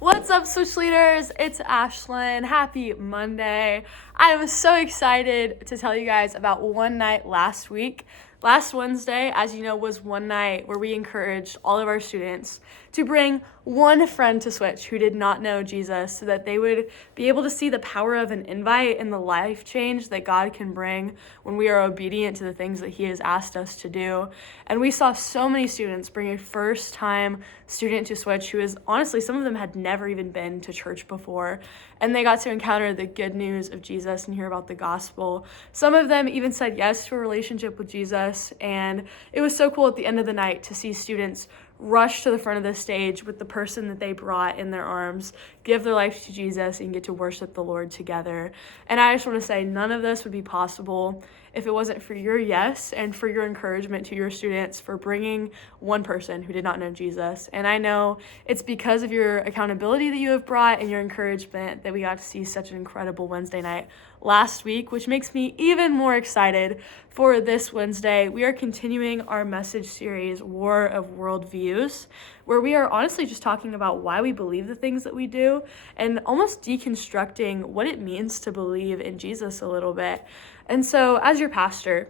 What's up, Switch Leaders? It's Ashlyn. Happy Monday. I am so excited to tell you guys about one night last week. Last Wednesday, as you know, was one night where we encouraged all of our students to bring one friend to Switch who did not know Jesus so that they would be able to see the power of an invite and the life change that God can bring when we are obedient to the things that He has asked us to do. And we saw so many students bring a first-time student to Switch who is, honestly, some of them had never even been to church before, and they got to encounter the good news of Jesus and hear about the gospel. Some of them even said yes to a relationship with Jesus, and it was so cool at the end of the night to see students rush to the front of the stage with the person that they brought in their arms, give their life to Jesus, and get to worship the Lord together. And I just want to say none of this would be possible if it wasn't for your yes and for your encouragement to your students for bringing one person who did not know Jesus. And I know it's because of your accountability that you have brought and your encouragement that we got to see such an incredible Wednesday night last week, which makes me even more excited for this Wednesday. We are continuing our message series, War of Worldviews, where we are honestly just talking about why we believe the things that we do and almost deconstructing what it means to believe in Jesus a little bit. And so as your pastor,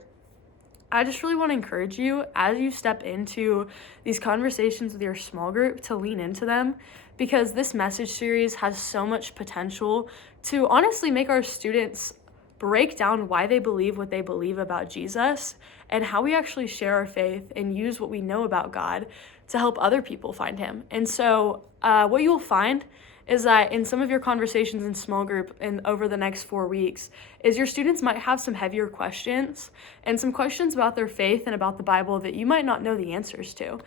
I just really want to encourage you as you step into these conversations with your small group to lean into them, because this message series has so much potential to honestly make our students break down why they believe what they believe about Jesus and how we actually share our faith and use what we know about God to help other people find Him. And so what you will find is that in some of your conversations in small group and over the next 4 weeks is your students might have some heavier questions and some questions about their faith and about the Bible that you might not know the answers to.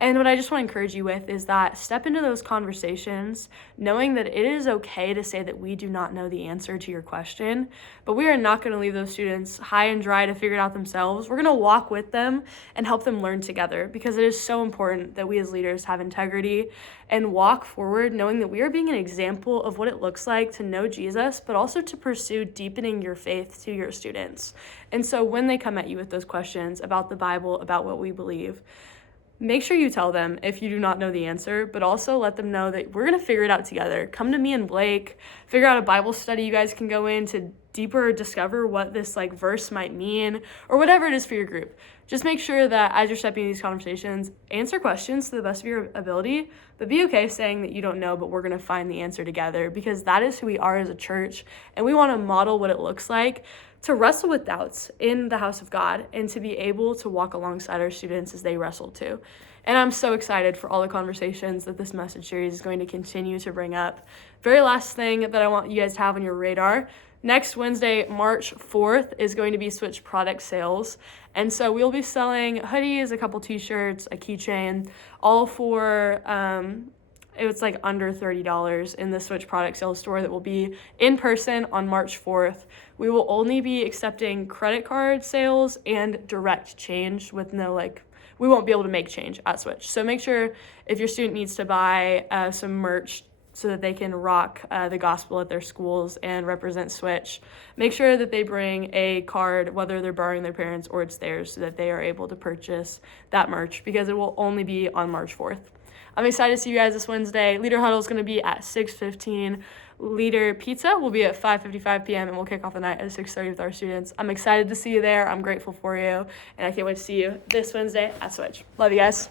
And what I just want to encourage you with is that step into those conversations knowing that it is okay to say that we do not know the answer to your question, but we are not going to leave those students high and dry to figure it out themselves. We're going to walk with them and help them learn together, because it is so important that we as leaders have integrity and walk forward knowing that we are being an example of what it looks like to know Jesus, but also to pursue deepening your faith to your students. And so when they come at you with those questions about the Bible, about what we believe, make sure you tell them if you do not know the answer, but also let them know that we're going to figure it out together. Come to me and Blake, figure out a Bible study you guys can go in to deeper discover what this verse might mean, or whatever it is for your group. Just make sure that as you're stepping into these conversations, answer questions to the best of your ability, but be okay saying that you don't know, but we're going to find the answer together, because that is who we are as a church, and we want to model what it looks like to wrestle with doubts in the house of God and to be able to walk alongside our students as they wrestle too. And I'm so excited for all the conversations that this message series is going to continue to bring up. Very last thing that I want you guys to have on your radar: next Wednesday, March 4th, is going to be Switch product sales. And so we'll be selling hoodies, a couple t-shirts, a keychain, all for it's under $30 in the Switch product sales store that will be in person on March 4th. We will only be accepting credit card sales and direct change with no we won't be able to make change at Switch. So make sure if your student needs to buy some merch so that they can rock the gospel at their schools and represent Switch, make sure that they bring a card, whether they're borrowing their parents or it's theirs, so that they are able to purchase that merch, because it will only be on March 4th. I'm excited to see you guys this Wednesday. Leader Huddle is going to be at 6:15. Leader Pizza will be at 5:55 p.m. and we'll kick off the night at 6:30 with our students. I'm excited to see you there. I'm grateful for you, and I can't wait to see you this Wednesday at Switch. Love you guys.